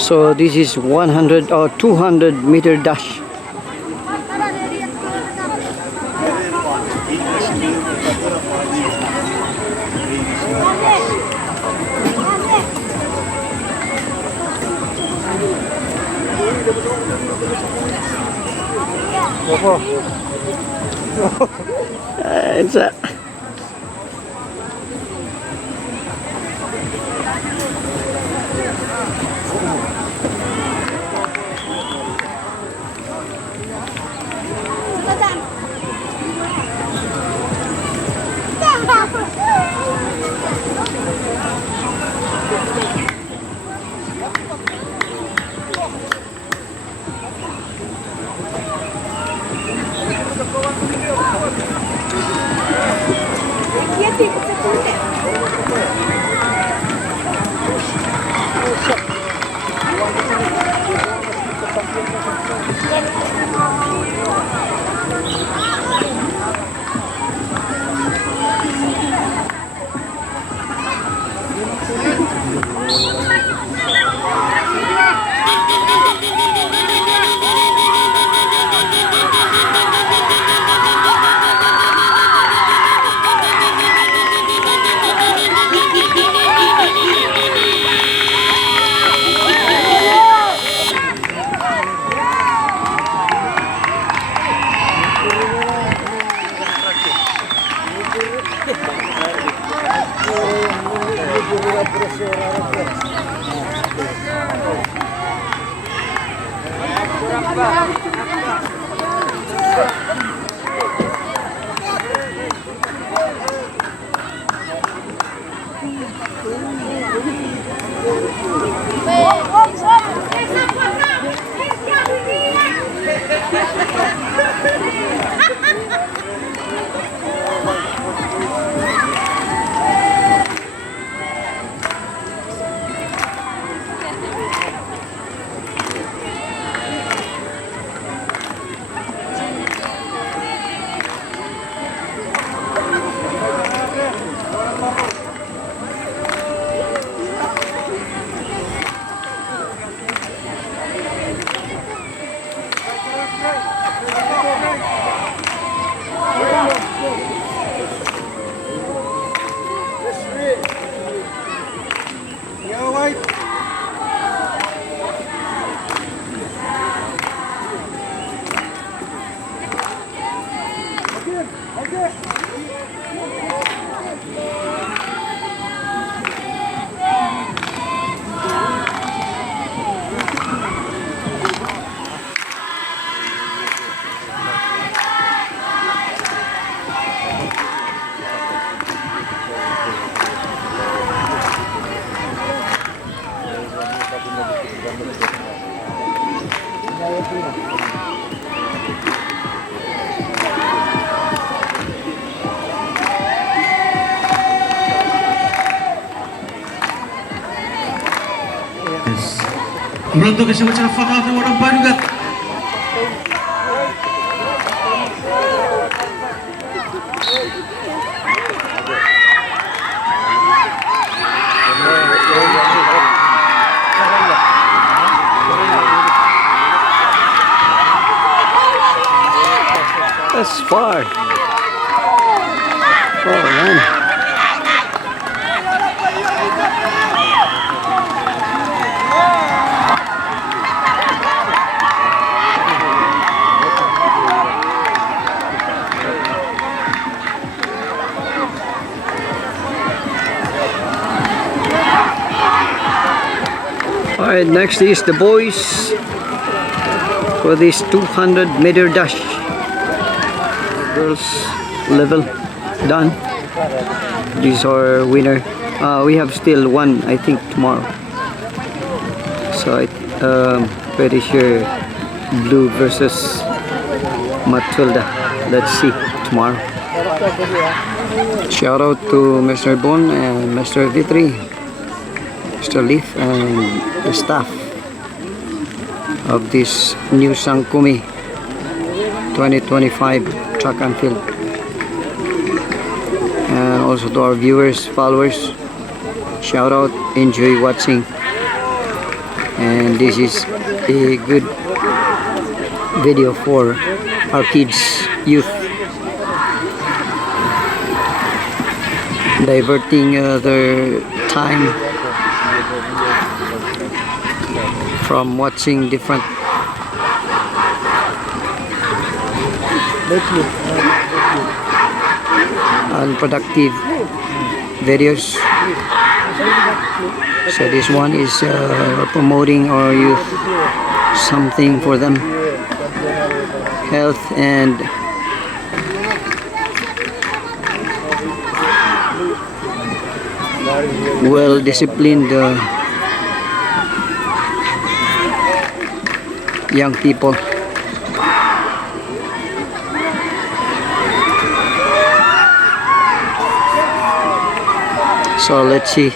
So this is 100 or 200-meter dash. It's a Beruntung kasi macam fakal tu orang baru kat. That's far. Oh man. Alright, next is the boys for this 200-meter dash. Girls level done. These are winner. We have still one, I think, tomorrow. So I'm pretty sure Blue versus Matilda. Let's see tomorrow. Shout out to Mr. Bon and Mr. Vitri, Mr. Leaf, and the staff of this new Sangkumi 2025 track and field. And also to our viewers, followers, shout out, enjoy watching, and this is a good video for our kids, youth, diverting their time from watching different unproductive videos. So this one is promoting our youth, something for them, health and well-disciplined young people. So let's see.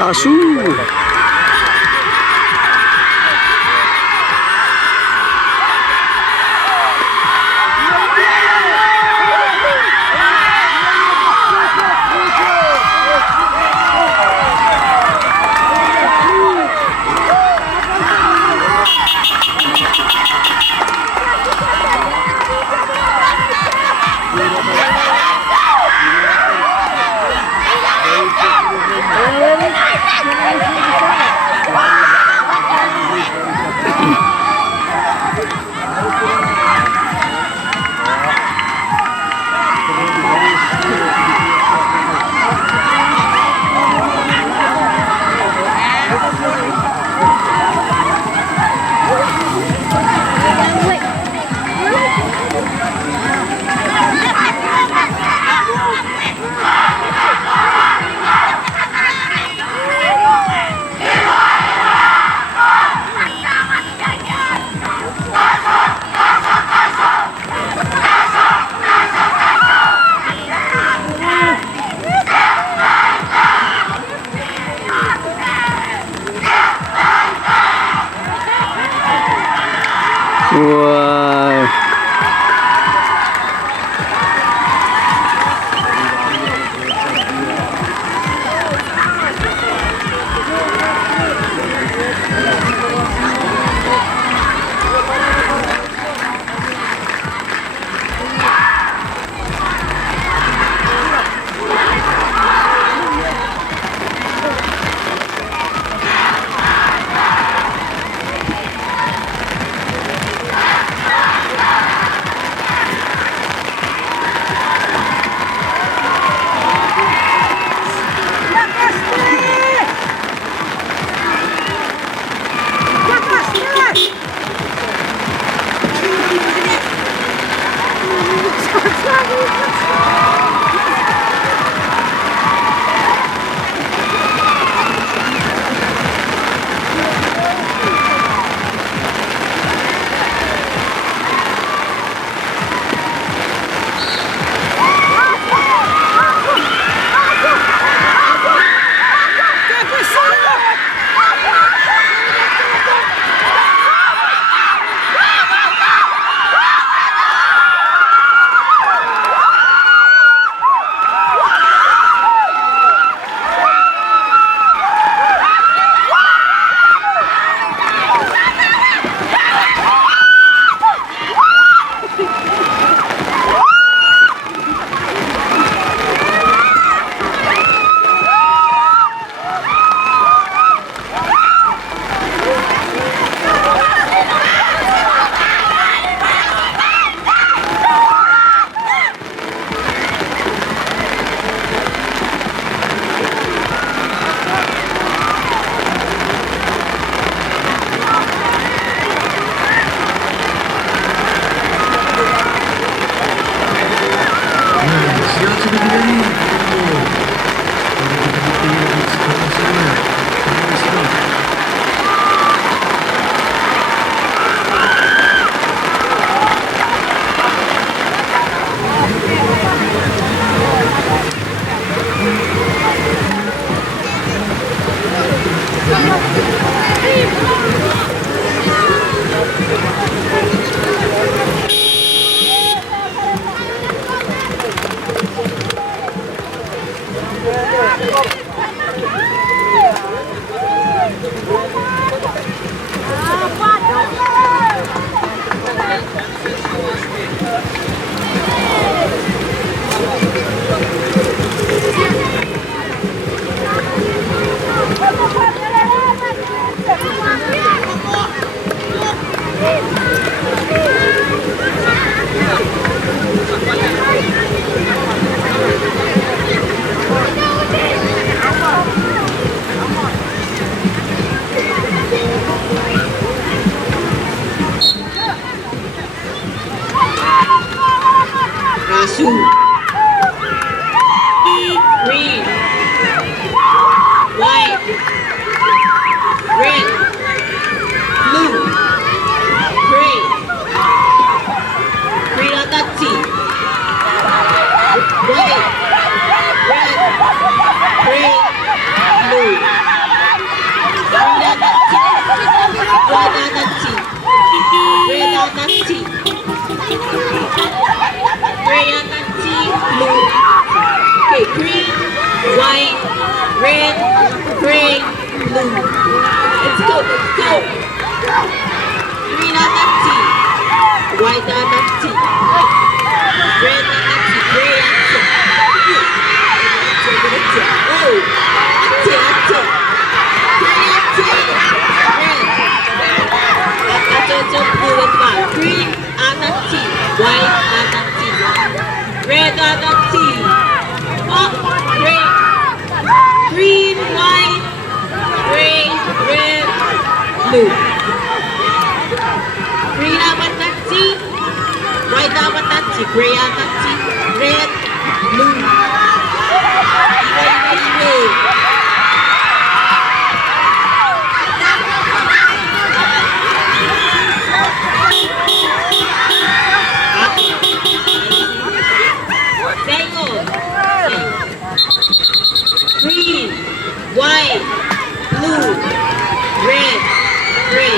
Sasu. Wow. Rasu. Green. White. Red. Blue. Gray. Green on that team. White. Red. Gray. Blue. Green on that team. White on that team. Red on that team. Gray on that team. Blue. Okay, green, white, red, gray, blue. Let's go, let's go. Green on that team. White on that team. Red on that team. Gray on that team. Oh, that's it. Gray on team. Red. That's blue and white. Green on that team. White on that team. Red on that team. Oh, gray. Green, white, gray, red, blue. Green on that team. White on that team. Gray on that team. Red, blue. Green, white, blue, red, gray.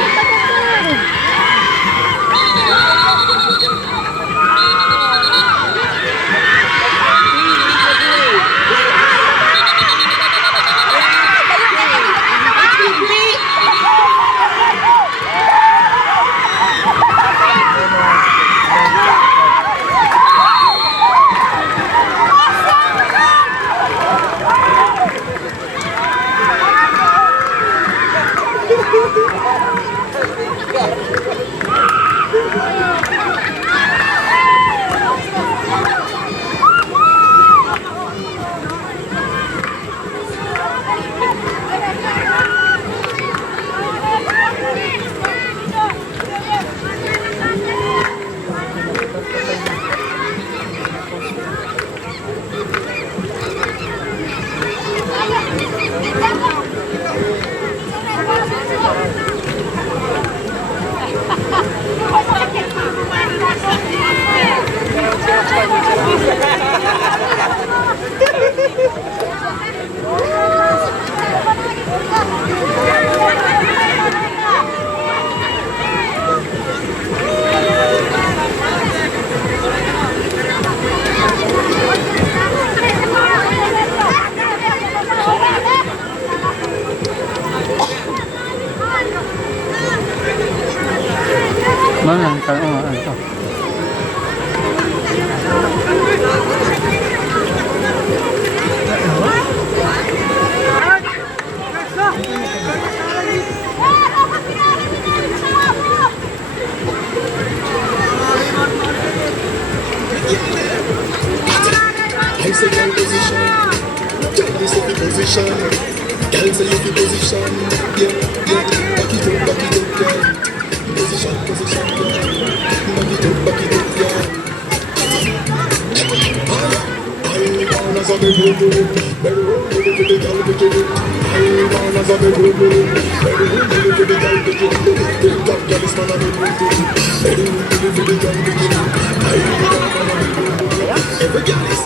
Mana? Kalau ito. I say girl position, girl is the position, girl say you the position, yeah, back it up, girl. Position, girl, back it up, girl. I wanna say me go, better run to the girl to get it. I wanna say me go, better run to the girl to get it. Pick up girl is man a me go, better run to the girl to get it. I wanna me go, every girl is.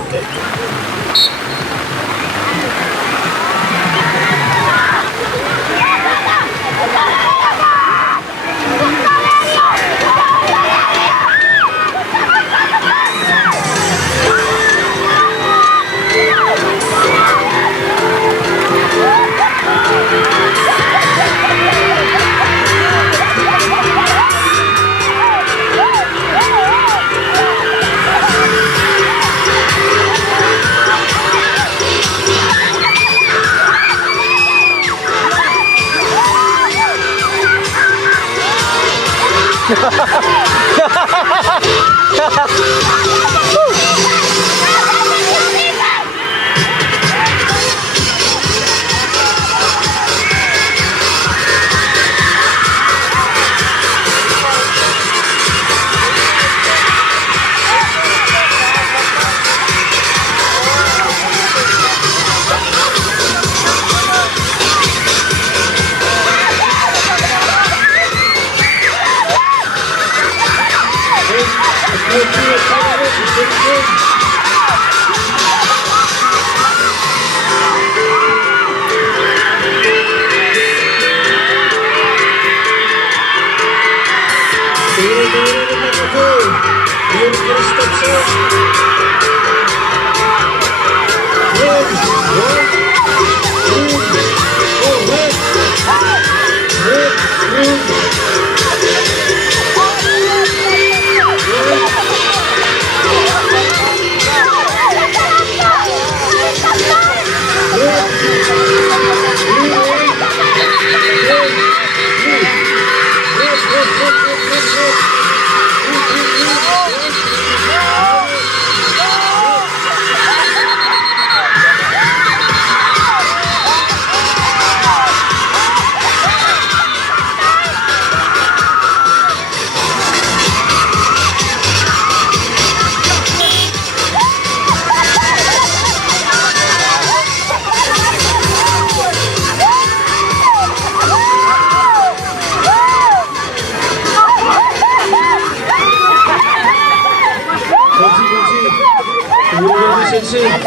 Attention.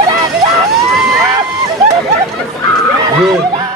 Good.